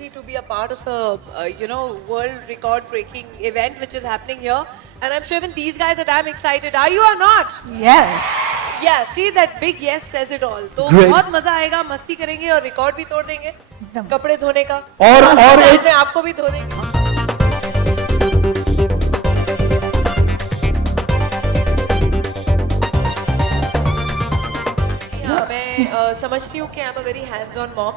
opportunity to be a part of a world record breaking event which is happening here, and I'm sure even these guys are damn excited. Are you or not? Yes. Yeah, see that big yes says it all. तो Great. बहुत मजा आएगा, मस्ती करेंगे और record भी तोड़ देंगे एकदम। कपड़े धोने का और एक अपने आपको भी धो देंगे। हाँ, मैं समझती हूँ कि I am a very hands on mom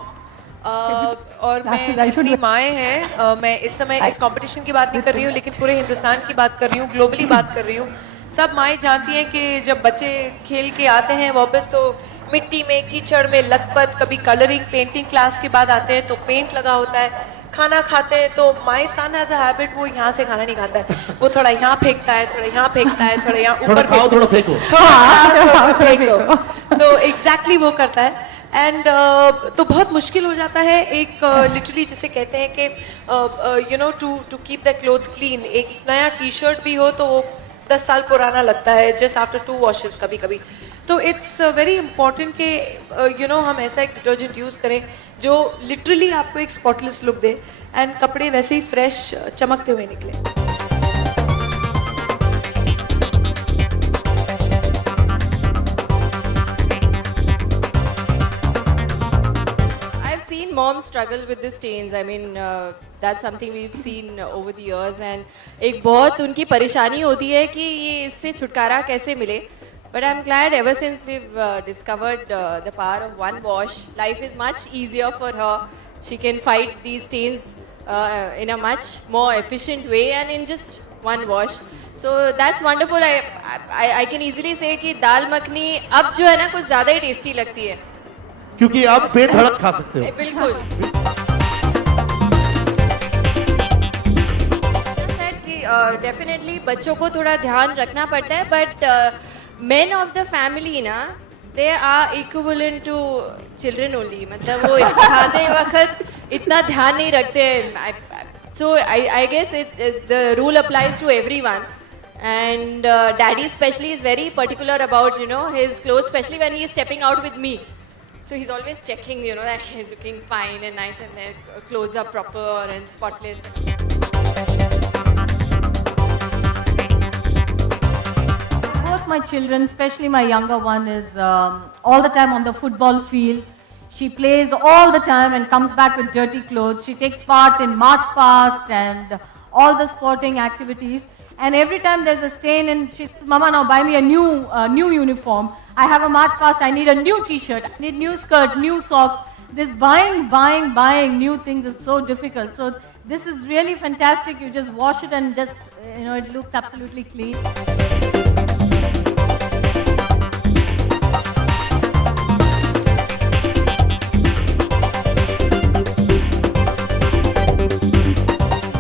और मैं जितनी माएँ हैं मैं इस समय इस कंपटीशन की बात नहीं कर रही हूँ लेकिन पूरे हिंदुस्तान की बात कर रही हूँ, ग्लोबली बात कर रही हूँ। सब माएँ जानती हैं कि जब बच्चे खेल के आते हैं वापस तो मिट्टी में कीचड़ में लथपथ, कभी कलरिंग पेंटिंग क्लास के बाद आते हैं तो पेंट लगा होता है, खाना खाते हैं तो माई सन हैज अ हैबिट वो यहाँ से खाना नहीं खाता है, वो थोड़ा यहाँ फेंकता है, थोड़ा यहाँ फेंकता है, थोड़ा यहाँ थोड़ा ऊपर खाओ थोड़ा फेंको। थोड़ा फेंको, तो एग्जैक्टली वो करता है। एंड तो बहुत मुश्किल हो जाता है एक लिटरली जिसे कहते हैं कि to keep the clothes clean. एक नया टी शर्ट भी हो तो वो 10 साल पुराना लगता है जस्ट आफ्टर 2 वॉशेस कभी कभी। तो इट्स वेरी इंपॉर्टेंट कि हम ऐसा एक डिटर्जेंट यूज़ करें जो लिटरली आपको एक स्पॉटलेस लुक दे एंड कपड़े वैसे ही फ्रेश चमकते हुए निकले। Mom struggle with the stains. I mean, that's something we've seen over the years, and एक बहुत उनकी परेशानी होती है कि ये इससे छुटकारा कैसे मिले. But I'm glad ever since we've discovered the power of one wash, life is much easier for her. She can fight these stains in a much more efficient way and in just one wash. So that's wonderful. I can easily say कि दाल मखनी अब जो है ना कुछ ज़्यादा ही tasty लगती है. क्योंकि आप बेधड़क खा सकते हो। बिल्कुल। डेफिनेटली बच्चों को थोड़ा ध्यान रखना पड़ता है, but men of the family ना they are equivalent to children only. मतलब वो खाते वक्त इतना ध्यान नहीं रखते हैं। So I guess the rule applies to everyone, and daddy especially is very particular about his clothes, especially when he is stepping out with me. So he's always checking, that he's looking fine and nice and their clothes are proper and spotless. Both my children, especially my younger one, is all the time on the football field. She plays all the time and comes back with dirty clothes. She takes part in march past and all the sporting activities. And every time there's a stain and she says, Mama, now buy me a new uniform. I have a march past, I need a new t-shirt, I need new skirt, new socks. This buying new things is so difficult. So this is really fantastic. You just wash it and just, it looks absolutely clean.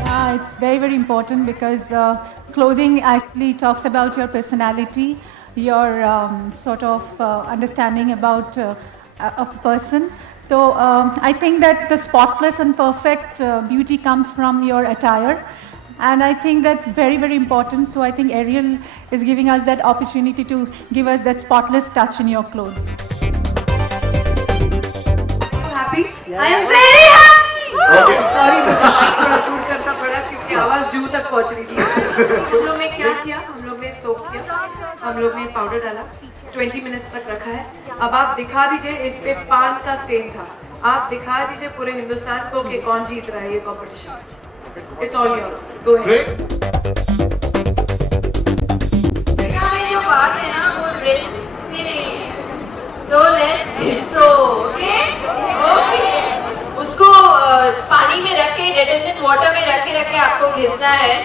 Yeah, it's very, very important because clothing actually talks about your personality, your sort of understanding about a person. So I think that the spotless and perfect beauty comes from your attire. And I think that's very, very important. So I think Ariel is giving us that opportunity to give us that spotless touch in your clothes. Are you happy? Yes. I am very happy! Sorry मुझे थोड़ा दूर करना पड़ा क्योंकि आवाज जू तक पहुंच रही थी। हम लोग ने क्या किया, हम लोग ने सोक किया, हम लोग ने पाउडर डाला, 20 मिनट्स तक रखा है। अब आप दिखा दीजिए, इस पे पान का स्टेन था, आप दिखा दीजिए पूरे हिंदुस्तान को कि कौन जीत रहा है ये competition. It's all yours, go ahead. जो बात है ना वो rinse के लिए है। So let's okay? उसको पानी में रख के डिटर्जेंट वाटर में रख के आपको घिसना है।